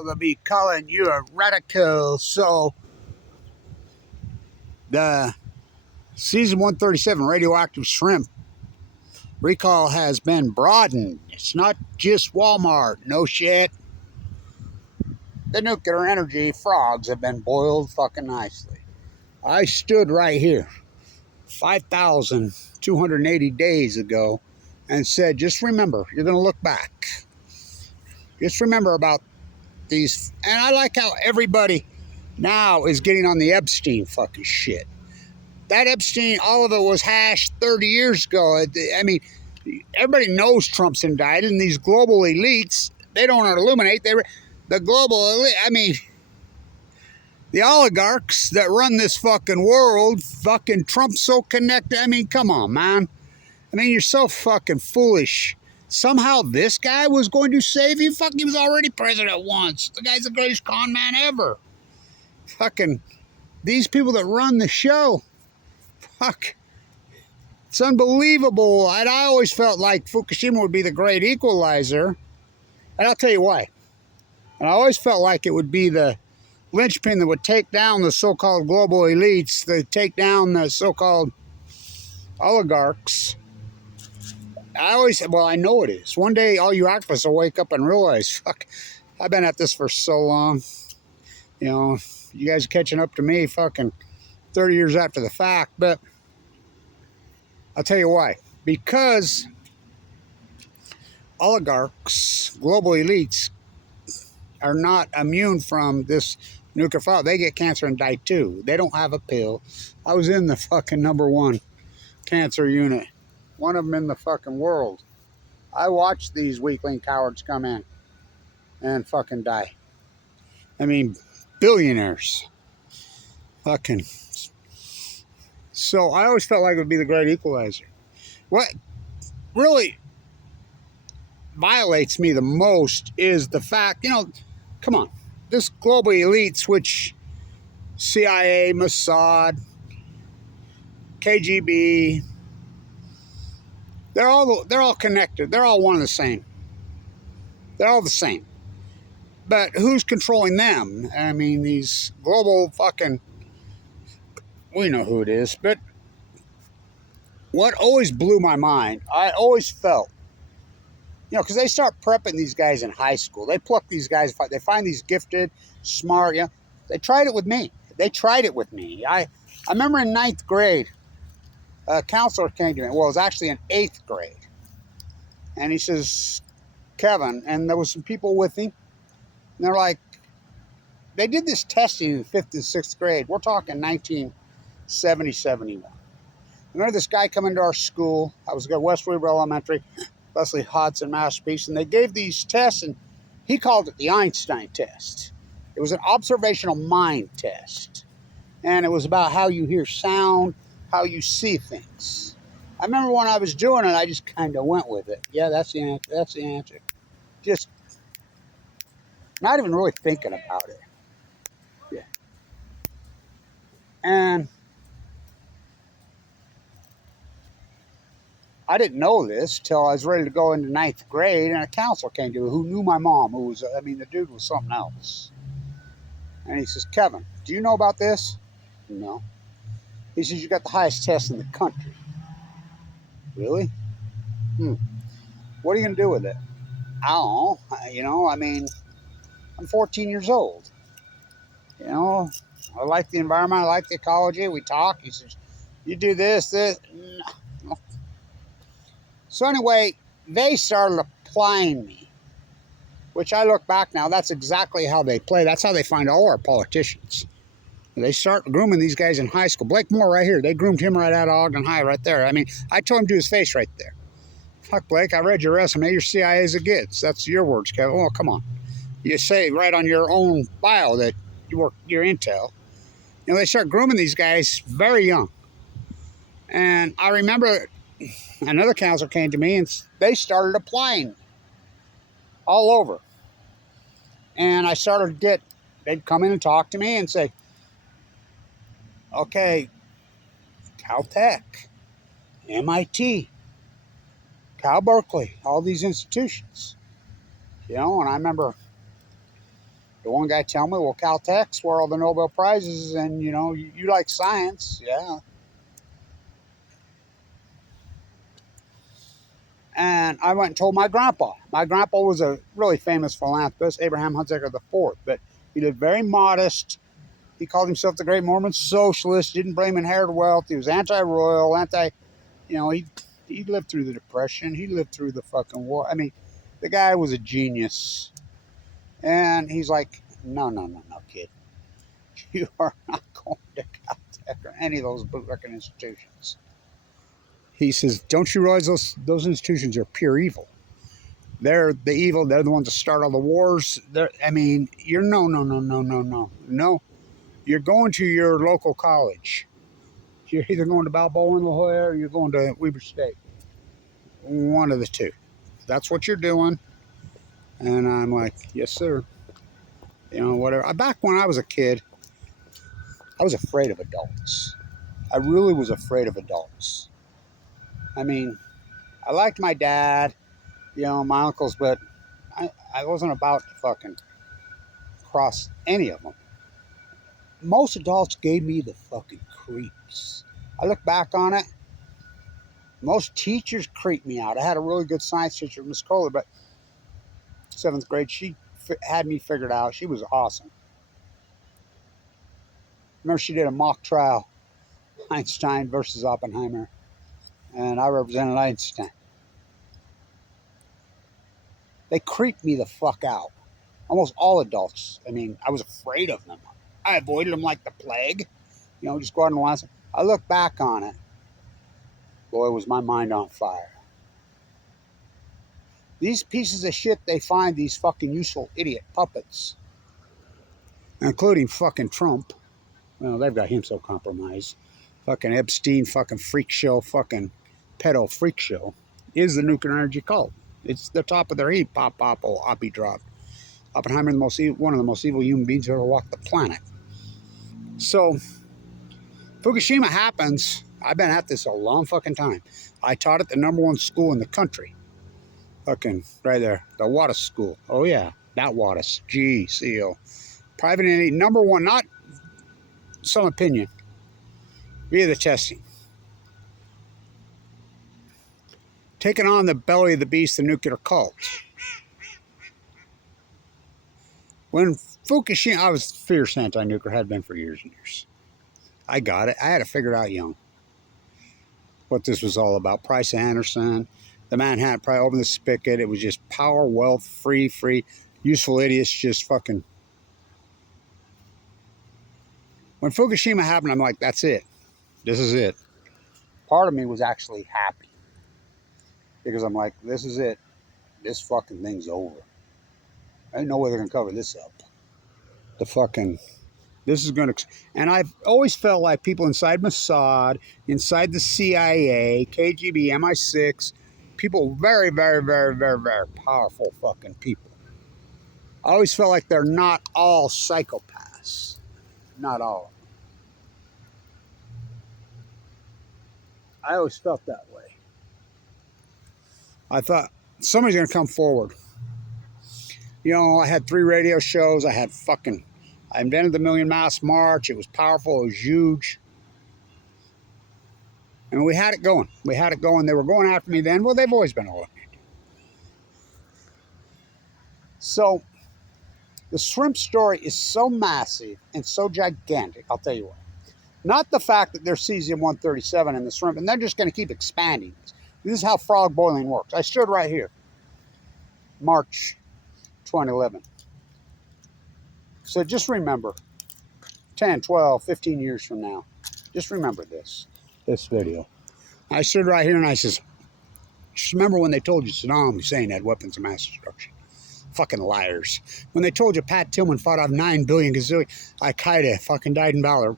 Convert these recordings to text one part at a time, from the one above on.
So they'll be calling you a radical. So the season 137 radioactive shrimp recall has been broadened. It's not just Walmart. No shit. The nuclear energy frogs have been boiled fucking nicely. I stood right here 5,280 days ago and said, just remember, you're going to look back. Just remember about these. And I like how everybody now is getting on the Epstein fucking shit. That Epstein, all of it was hashed 30 years ago. I mean, everybody knows Trump's indicted, and these global elites, they don't illuminate. The global elite, I mean, the oligarchs that run this fucking world, fucking Trump's so connected. I mean, come on, man. I mean, you're so fucking foolish. Somehow this guy was going to save you? Fuck, he was already president once. The guy's the greatest con man ever. Fucking, these people that run the show. Fuck. It's unbelievable. And I always felt like Fukushima would be the great equalizer. And I'll tell you why. And I always felt like it would be the linchpin that would take down the so-called global elites, that take down the so-called oligarchs. I know it is. One day, all you activists will wake up and realize, fuck, I've been at this for so long. You know, you guys are catching up to me fucking 30 years after the fact. But I'll tell you why. Because oligarchs, global elites, are not immune from this nuclear fallout. They get cancer and die too. They don't have a pill. I was in the fucking #1 cancer unit. One of them in the fucking world. I watched these weakling cowards come in and fucking die. I mean, billionaires. Fucking. So I always felt like it would be the great equalizer. What really violates me the most is the fact, come on, this global elites, which CIA, Mossad, KGB, they're all connected. They're all one and the same. They're all the same. But who's controlling them? I mean, these global fucking, we know who it is. But what always blew my mind, I always felt, because they start prepping these guys in high school. They pluck these guys. They find these gifted, smart. They tried it with me. I remember in 9th grade, a counselor came to me. Well, it was actually in 8th grade. And he says, Kevin, and there was some people with him. And they're like, they did this testing in 5th and 6th grade. We're talking 1970, 71. Remember this guy coming to our school? I was at West Weaver Elementary. Leslie Hodson masterpiece, and they gave these tests, and he called it the Einstein test. It was an observational mind test, and it was about how you hear sound, how you see things. I remember when I was doing it, I just kind of went with it. Yeah, that's the answer. That's the answer. Just not even really thinking about it. Yeah. And I didn't know this till I was ready to go into 9th grade, and a counselor came to me who knew my mom, the dude was something else. And he says, Kevin, do you know about this? No. He says, you got the highest test in the country. Really? What are you going to do with it? I don't know. I'm 14 years old. I like the environment. I like the ecology. We talk. He says, you do this. No. So anyway, they started applying me, which I look back now, that's exactly how they play. That's how they find all our politicians. They start grooming these guys in high school. Blake Moore right here, they groomed him right out of Ogden High right there. I mean, I told him to his face right there. Fuck, Blake, I read your resume. Your CIA as it gets. That's your words, Kevin. Oh, come on. You say right on your own bio that you work your intel. They start grooming these guys very young. And I remember another counselor came to me and they started applying all over. And I started to they'd come in and talk to me and say, okay, Caltech, MIT, Cal Berkeley, all these institutions. And I remember The one guy tell me, well, Caltech's where all the Nobel Prizes, and you know, you like science, yeah. And I went and told my grandpa. My grandpa was a really famous philanthropist, Abraham Hunsaker IV, but he lived very modest. He called himself the great Mormon socialist, didn't blame inherited wealth. He was anti-royal, you know, he lived through the Depression. He lived through the fucking war. I mean, the guy was a genius. And he's like, no, no, no, no, kid. You are not going to Caltech or any of those bootlicking institutions. He says, don't you realize those institutions are pure evil? They're the evil. They're the ones that start all the wars. I mean, you're no, no, no, no, no, no, no. You're going to your local college. You're either going to Balboa in La Jolla or you're going to Weber State. One of the two. That's what you're doing. And I'm like, yes, sir. You know, whatever. Back when I was a kid, I was afraid of adults. I really was afraid of adults. I mean, I liked my dad, you know, my uncles, but I wasn't about to fucking cross any of them. Most adults gave me the fucking creeps. I look back on it, most teachers creeped me out. I had a really good science teacher, Miss Kohler, but 7th grade, she had me figured out. She was awesome. Remember, she did a mock trial, Einstein versus Oppenheimer, and I represented Einstein. They creeped me the fuck out. Almost all adults. I mean, I was afraid of them. I avoided them like the plague. You know, just go out and last. I look back on it. Boy, was my mind on fire. These pieces of shit, they find these fucking useful idiot puppets, including fucking Trump. Well, they've got him so compromised. Fucking Epstein, fucking freak show, fucking pedo freak show is the nuclear energy cult. It's the top of their heap. Pop, pop, oh, Oppie dropped. Oppenheimer, one of the most evil human beings who ever walked the planet. So, Fukushima happens. I've been at this a long fucking time. I taught at the #1 school in the country. Fucking right there. The Wattis School. Oh, yeah. That Wattis. GCO. Private entity. #1. Not some opinion. Via the testing. Taking on the belly of the beast, the nuclear cult. When Fukushima, I was fierce anti-nuclear, had been for years and years. I got it. I had to figure it out young. What this was all about. Price Anderson, the Manhattan probably opened the spigot. It was just power, wealth, free, useful idiots just fucking. When Fukushima happened, I'm like, that's it. This is it. Part of me was actually happy. Because I'm like, this is it. This fucking thing's over. Ain't no way they're going to cover this up. This is going to, and I've always felt like people inside Mossad, inside the CIA, KGB, MI6, people very, very, very, very, very powerful fucking people. I always felt like they're not all psychopaths. Not all. I always felt that way. I thought somebody's going to come forward. You know, I had 3 radio shows. I invented the Million Mass March. It was powerful. It was huge. And we had it going. We had it going. They were going after me then. Well, they've always been eliminated. So, the shrimp story is so massive and so gigantic. I'll tell you what. Not the fact that there's cesium-137 in the shrimp, and they're just going to keep expanding this. This is how frog boiling works. I stood right here. March 2011. So just remember, 10, 12, 15 years from now, just remember this video. I stood right here and I says, just remember when they told you Saddam Hussein had weapons of mass destruction. Fucking liars. When they told you Pat Tillman fought off 9 billion gazillion, Al-Qaeda fucking died in valor.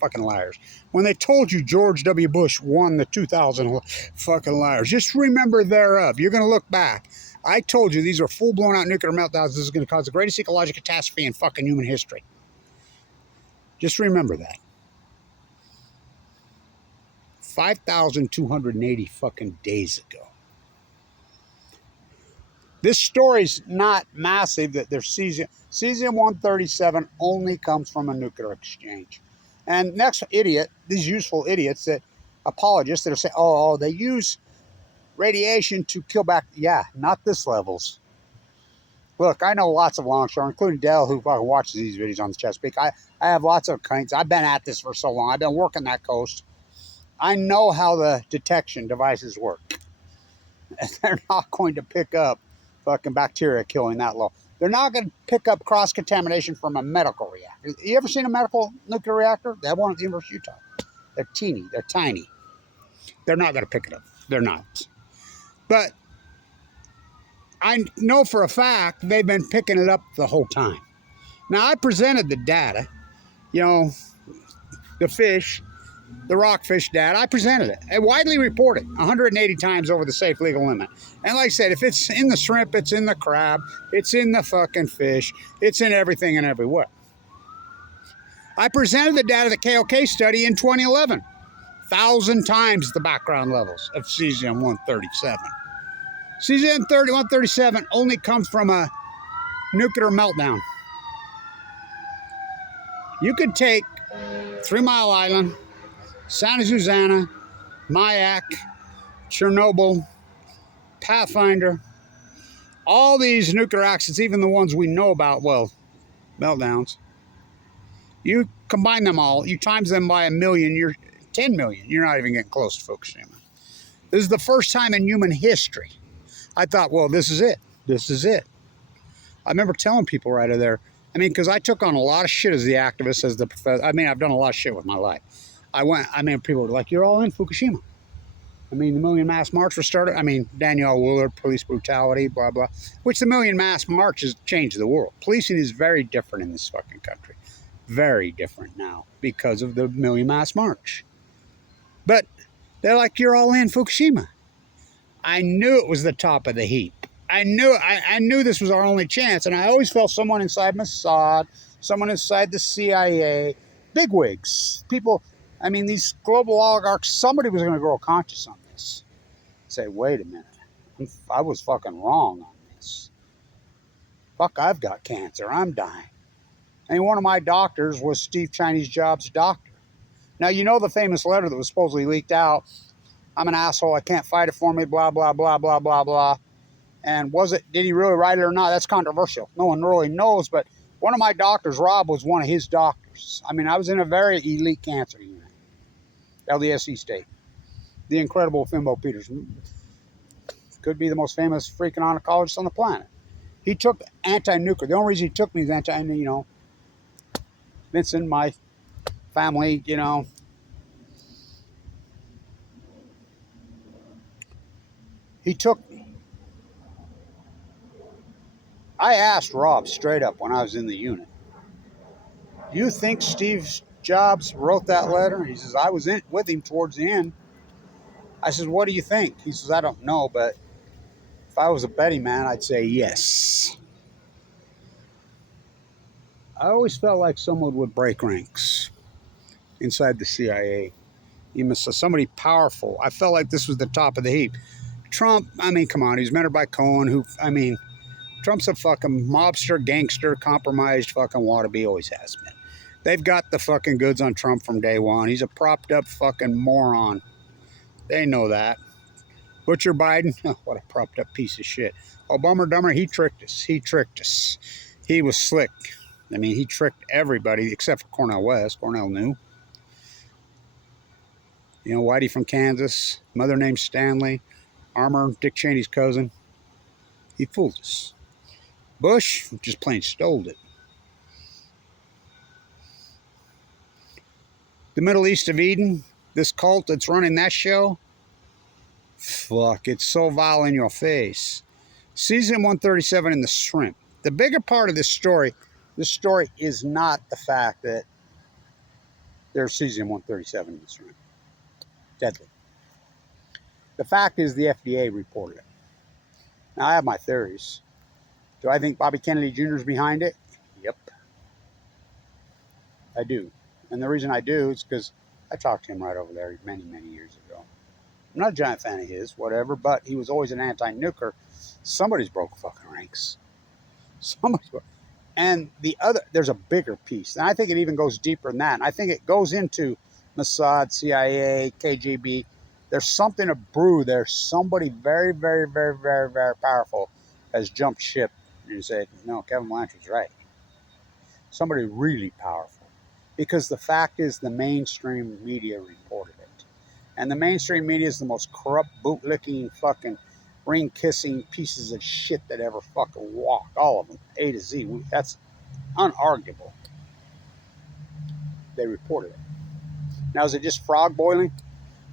Fucking liars. When they told you George W. Bush won the 2000, fucking liars. Just remember thereof. You're going to look back. I told you these are full-blown out nuclear meltdowns. This is going to cause the greatest ecological catastrophe in fucking human history. Just remember that. 5,280 fucking days ago. This story's not massive that there's cesium-137 only comes from a nuclear exchange. And next idiot, these useful idiots that apologists that are saying, oh, they use radiation to kill back. Yeah, not this levels. Look, I know lots of longshore, including Dell, who fucking watches these videos on the Chesapeake. I have lots of acquaintances. I've been at this for so long. I've been working that coast. I know how the detection devices work. And they're not going to pick up fucking bacteria killing that low. They're not going to pick up cross-contamination from a medical reactor. You ever seen a medical nuclear reactor? They have one at the University of Utah. They're teeny. They're tiny. They're not going to pick it up. They're not. But I know for a fact they've been picking it up the whole time. Now, I presented the data, you know, the fish, the rockfish data. I presented it. I widely reported 180 times over the safe legal limit. And like I said, if it's in the shrimp, it's in the crab, it's in the fucking fish, it's in everything and everywhere. I presented the data of the KOK study in 2011. 1,000 times the background levels of cesium-137. Cesium-137 only comes from a nuclear meltdown. You could take 3 Mile Island, Santa Susana, Mayak, Chernobyl, Pathfinder, all these nuclear accidents, even the ones we know about, well, meltdowns. You combine them all, you times them by 1 million, you're 10 million. You're not even getting close to Fukushima. This is the first time in human history. I thought, well, this is it. This is it. I remember telling people right over there, I mean, because I took on a lot of shit as the activist, as the professor. I mean, I've done a lot of shit with my life. People were like, you're all in Fukushima. I mean, the Million Mass March was started. I mean, Danielle Willard, police brutality, blah, blah. Which the Million Mass March has changed the world. Policing is very different in this fucking country. Very different now because of the Million Mass March. But they're like, you're all in Fukushima. I knew it was the top of the heap. I knew this was our only chance. And I always felt someone inside Mossad, someone inside the CIA, bigwigs, people, I mean, these global oligarchs, somebody was going to grow conscious on this. Say, wait a minute. I was fucking wrong on this. Fuck, I've got cancer. I'm dying. And one of my doctors was Steve Chinese Jobs' doctor. Now, you know the famous letter that was supposedly leaked out. I'm an asshole. I can't fight it for me, blah, blah, blah, blah, blah, blah. And did he really write it or not? That's controversial. No one really knows, but one of my doctors, Rob, was one of his doctors. I mean, I was in a very elite cancer unit. LDSC state. The incredible Fimbo Peters. Could be the most famous freaking oncologist on the planet. He took anti-nuclear. The only reason he took me is Vincent, my family, I asked Rob straight up when I was in the unit, do you think Steve Jobs wrote that letter? He says, I was with him towards the end. I said, what do you think? He says, I don't know, but if I was a betting man, I'd say yes. I always felt like someone would break ranks inside the CIA. Even somebody powerful. I felt like this was the top of the heap. Trump, I mean, come on, he's mentored by Cohen, Trump's a fucking mobster, gangster, compromised fucking wannabe, always has been. They've got the fucking goods on Trump from day one. He's a propped up fucking moron. They know that. Butcher Biden, oh, what a propped up piece of shit. Oh, Bummer Dummer, he tricked us. He was slick. I mean, he tricked everybody except for Cornel West. Cornel knew. Whitey from Kansas, mother named Stanley, Armour, Dick Cheney's cousin. He fooled us. Bush just plain stole it. The Middle East of Eden, this cult that's running that show, fuck, it's so vile in your face. Cesium-137 in the shrimp. The bigger part of this story is not the fact that there's cesium-137 in the shrimp. Deadly. The fact is the FDA reported it. Now, I have my theories. Do I think Bobby Kennedy Jr. is behind it? Yep. I do. And the reason I do is because I talked to him right over there many, many years ago. I'm not a giant fan of his, whatever, but he was always an anti-nuclear. Somebody's broke fucking ranks. Somebody's broke. And the other, there's a bigger piece. And I think it even goes deeper than that. And I think it goes into Mossad, CIA, KGB. There's something to brew. There's somebody very, very, very, very, very powerful has jumped ship. And you say, no, Kevin Blanch was right. Somebody really powerful. Because the fact is the mainstream media reported it. And the mainstream media is the most corrupt, bootlicking, fucking ring-kissing pieces of shit that ever fucking walked. All of them, A to Z. That's unarguable. They reported it. Now, is it just frog boiling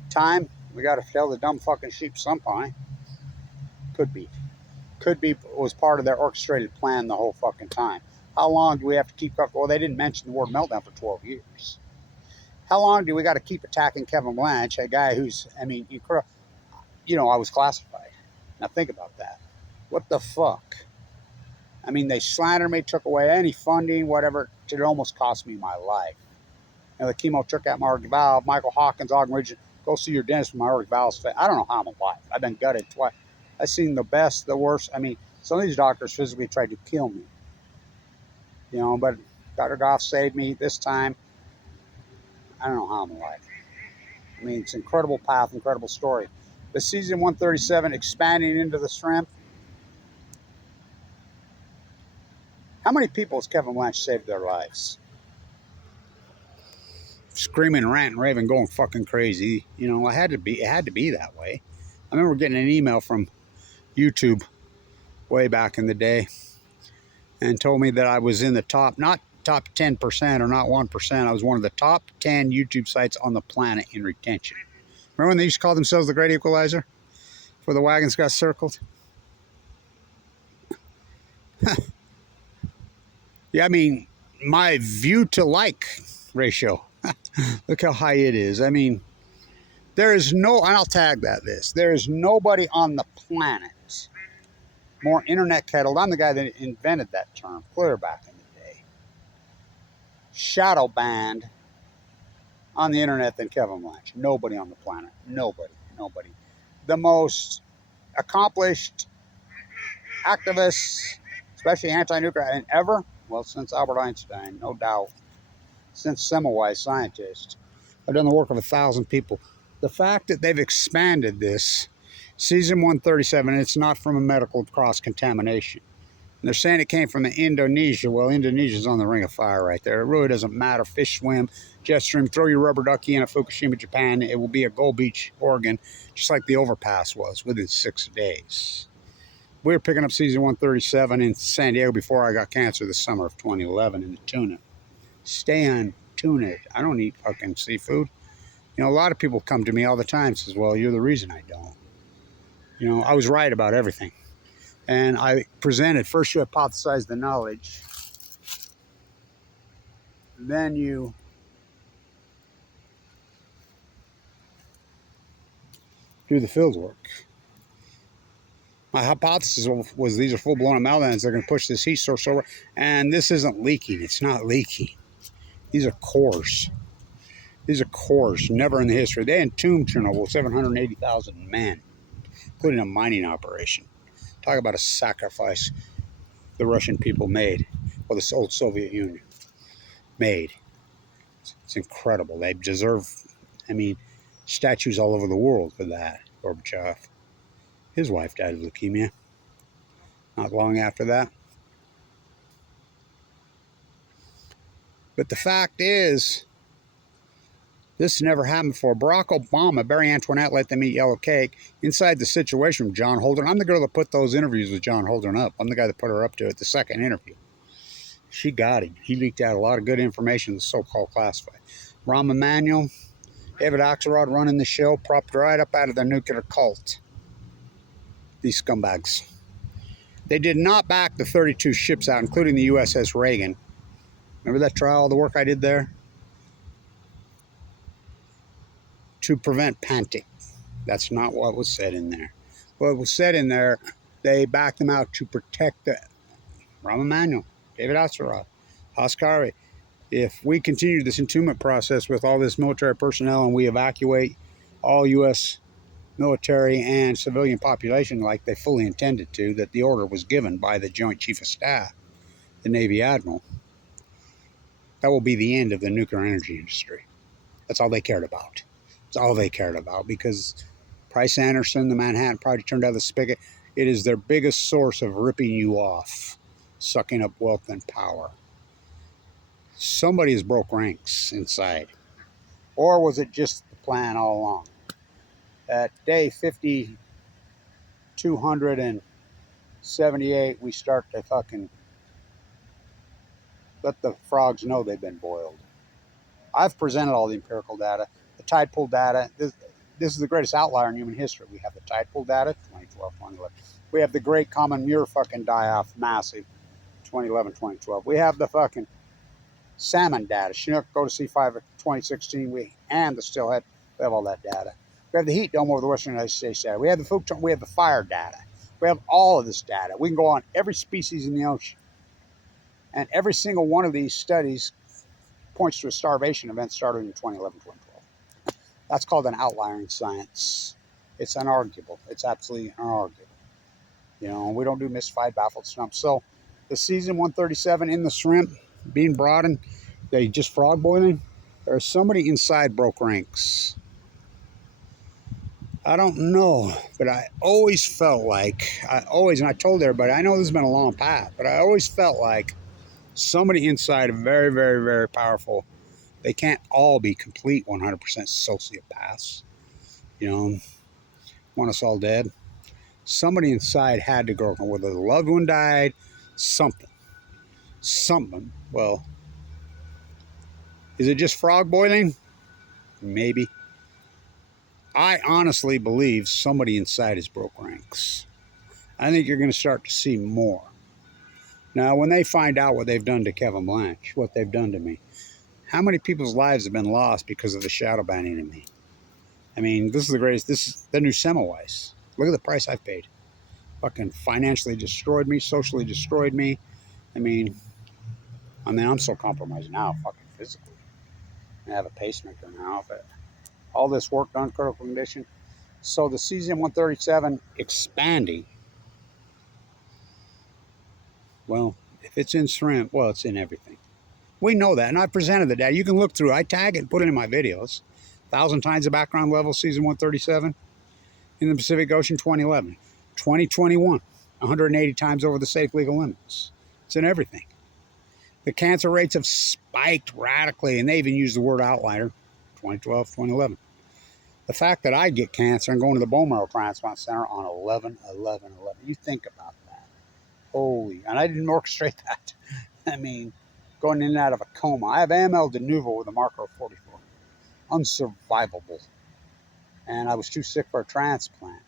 time? We got to tell the dumb fucking sheep sometime. Could be. Could be was part of their orchestrated plan the whole fucking time. How long do we have to keep up? Well, they didn't mention the word meltdown for 12 years. How long do we got to keep attacking Kevin Blanch, a guy who's, I mean, you know, I was classified. Now think about that. What the fuck? I mean, they slandered me, took away any funding, whatever. It almost cost me my life. You know, the chemo took out my aortic valve. Michael Hawkins, Ogden Ridge, go see your dentist with my aortic valves. I don't know how I'm alive. I've been gutted twice. I've seen the best, the worst. I mean, some of these doctors physically tried to kill me. You know, but Dr. Goff saved me this time. I don't know how I'm alive. I mean, it's an incredible path, incredible story. But season 137, expanding into the strength. How many people has Kevin Blanch saved their lives? Screaming, ranting, raving, going fucking crazy. You know, it had to be that way. I remember getting an email from YouTube way back in the day and told me that I was in the top, not top 10% or not 1%. I was one of the top 10 YouTube sites on the planet in retention. Remember when they used to call themselves the Great Equalizer? Before the wagons got circled? Yeah, I mean, my view to like ratio. Look how high it is. I mean, there is no, and I'll tag this. There is nobody on the planet more internet kettled. I'm the guy that invented that term clear back in the day. Shadow banned on the internet than Kevin Blanch. Nobody on the planet. Nobody. The most accomplished activists, especially anti-nuclear, and ever, well, since Albert Einstein, no doubt. Since Semmelweis, scientists. I've done the work of 1,000 people. The fact that they've expanded this, season 137, it's not from a medical cross-contamination. They're saying it came from Indonesia. Well, Indonesia's on the ring of fire right there. It really doesn't matter. Fish swim, jet stream, throw your rubber ducky in at Fukushima, Japan. It will be at Gold Beach, Oregon, just like the overpass was within 6 days. We were picking up season 137 in San Diego before I got cancer the summer of 2011 in the tuna. Stay on tuna. I don't eat fucking seafood. You know, a lot of people come to me all the time and says, well, you're the reason I don't. You know, I was right about everything. And I presented, first you hypothesize the knowledge, then you do the field work. My hypothesis was these are full-blown amalgams. They're going to push this heat source over. And this isn't leaking. It's not leaking. These are cores. These are cores. Never in the history. They entombed Chernobyl, 780,000 men, including a mining operation. Talk about a sacrifice the Russian people made, or the old Soviet Union made. It's incredible. They deserve, I mean, statues all over the world for that. Gorbachev. His wife died of leukemia not long after that. But the fact is, this never happened before. Barack Obama, Barry Antoinette let them eat yellow cake inside the Situation from John Holden. I'm the girl that put those interviews with John Holden up. I'm the guy that put her up to it, the second interview. She got him. He leaked out a lot of good information, the so-called classified. Rahm Emanuel, David Axelrod running the show, propped right up out of their nuclear cult. These scumbags. They did not back the 32 ships out, including the USS Reagan. Remember that trial, the work I did there? To prevent panic. That's not what was said in there. What was said in there, they backed them out to protect the Rahm Emanuel, David Axelrod, Haskari. If we continue this entombment process with all this military personnel and we evacuate all U.S. military and civilian population like they fully intended to, that the order was given by the Joint Chief of Staff, the Navy Admiral, that will be the end of the nuclear energy industry. That's all they cared about. That's all they cared about, because Price Anderson, the Manhattan Project, turned out the spigot. It is their biggest source of ripping you off, sucking up wealth and power. Somebody has broke ranks inside. Or was it just the plan all along? At day 5278, we start to fucking let the frogs know they've been boiled. I've presented all the empirical data, the tide pool data. This is the greatest outlier in human history. We have the tide pool data, 2012, 2011. We have the Great Common Muir fucking die-off, massive, 2011, 2012. We have the fucking salmon data, Chinook go to C5 of 2016, and the stillhead. We have all that data. We have the heat dome over the western United States data. We have the FUKUSHIMA, we have the fire data. We have all of this data. We can go on every species in the ocean. And every single one of these studies points to a starvation event started in 2011, 2012. That's called an outlier in science. It's unarguable. It's absolutely unarguable. You know, we don't do mystified, baffled, stumped. So the season 137 in the shrimp being broadened, they just frog boiling. There's somebody inside broke ranks. I don't know, but I always felt like, and I told everybody, I know this has been a long path, but I always felt like somebody inside, very, very, very powerful. They can't all be complete 100% sociopaths. You know, want us all dead. Somebody inside had to go, whether a loved one died, something. Well, is it just frog boiling? Maybe. I honestly believe somebody inside has broke ranks. I think you're going to start to see more. Now, when they find out what they've done to Kevin Blanch, what they've done to me, how many people's lives have been lost because of the shadow banning of me? I mean, this is the greatest. This is the new Semmelweis. Look at the price I've paid. Fucking financially destroyed me, socially destroyed me. I mean, I'm so compromised now, fucking physically. I have a pacemaker now. But all this work done, critical condition. So the cesium 137 expanding. Well, if it's in shrimp, well, it's in everything. We know that, and I presented the data. You can look through. I tag it and put it in my videos. 1,000 times the background level, cesium 137 in the Pacific Ocean, 2011. 2021, 180 times over the safe legal limits. It's in everything. The cancer rates have spiked radically, and they even use the word outlier, 2012, 2011. The fact that I get cancer and going to the bone marrow transplant center on 11/11/11. You think about that. Holy, and I didn't orchestrate that. I mean, going in and out of a coma. I have AML de novo with a marker of 44. Unsurvivable. And I was too sick for a transplant.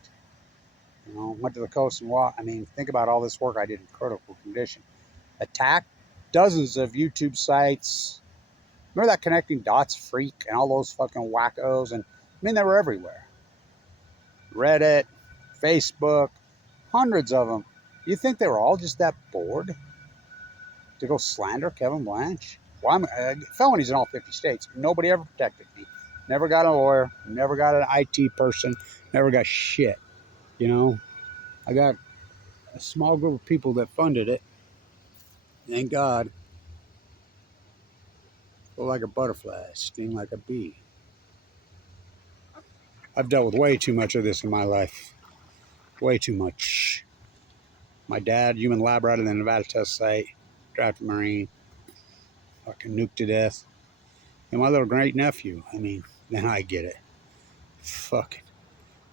You know, went to the coast and walked. I mean, think about all this work I did in critical condition. Attacked dozens of YouTube sites. Remember that Connecting Dots freak and all those fucking wackos? And I mean, they were everywhere. Reddit, Facebook, hundreds of them. You think they were all just that bored to go slander Kevin Blanch? Well, felonies in all 50 states. Nobody ever protected me. Never got a lawyer. Never got an IT person. Never got shit. You know, I got a small group of people that funded it. Thank God. Feel like a butterfly, sting like a bee. I've dealt with way too much of this in my life. Way too much. My dad, human lab rat in the Nevada test site, drafted Marine, fucking nuked to death. And my little great nephew, I mean, then I get it. Fucking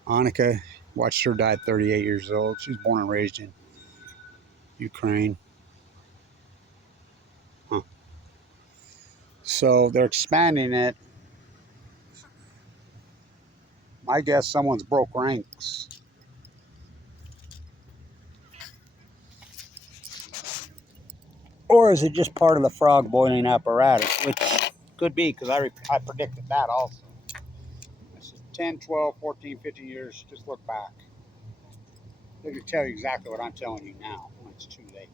Annika, watched her die at 38 years old. She was born and raised in Ukraine. Huh. So they're expanding it. I guess someone's broke ranks. Or is it just part of the frog boiling apparatus? Which could be, because I predicted that also. I said 10, 12, 14, 15 years, just look back. They can tell you exactly what I'm telling you now when it's too late.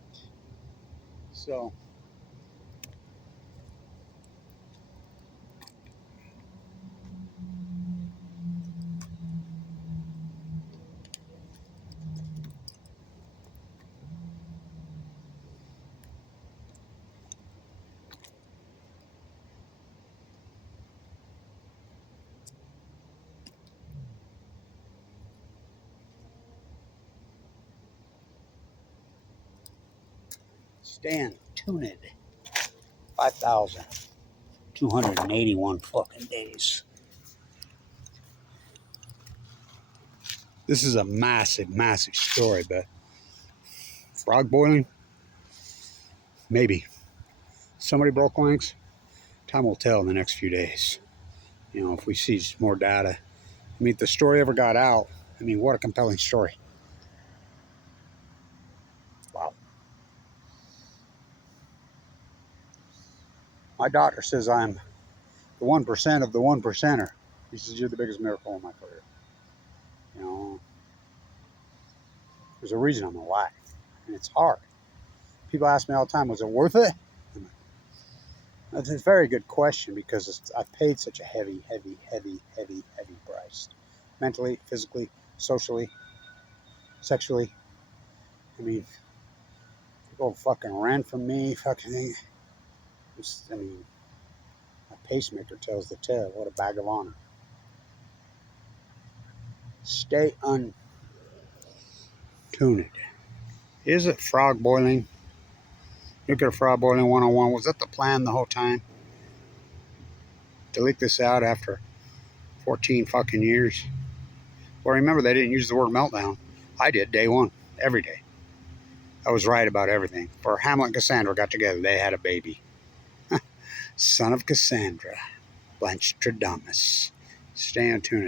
So, Staying tuned. 5,281 fucking days. This is a massive, massive story, but frog boiling? Maybe. Somebody broke legs? Time will tell in the next few days. You know, if we see more data. I mean, if the story ever got out, I mean, what a compelling story. Wow. My doctor says I'm the 1% of the 1%er. He says, you're the biggest miracle in my career. You know, there's a reason I'm alive. And it's hard. People ask me all the time, was it worth it? That's a very good question because I've paid such a heavy price. Mentally, physically, socially, sexually. I mean, people fucking ran from me. Fucking, I mean, my pacemaker tells the tale. What a bag of honor. Stay untuned. Is it frog boiling? Nuclear frog boiling 101. Was that the plan the whole time? To leak this out after 14 fucking years? Well, remember, they didn't use the word meltdown. I did, day one, every day. I was right about everything. For Hamlet and Cassandra got together, they had a baby. Son of Cassandra, Blanche Stradamus. Stay tuned.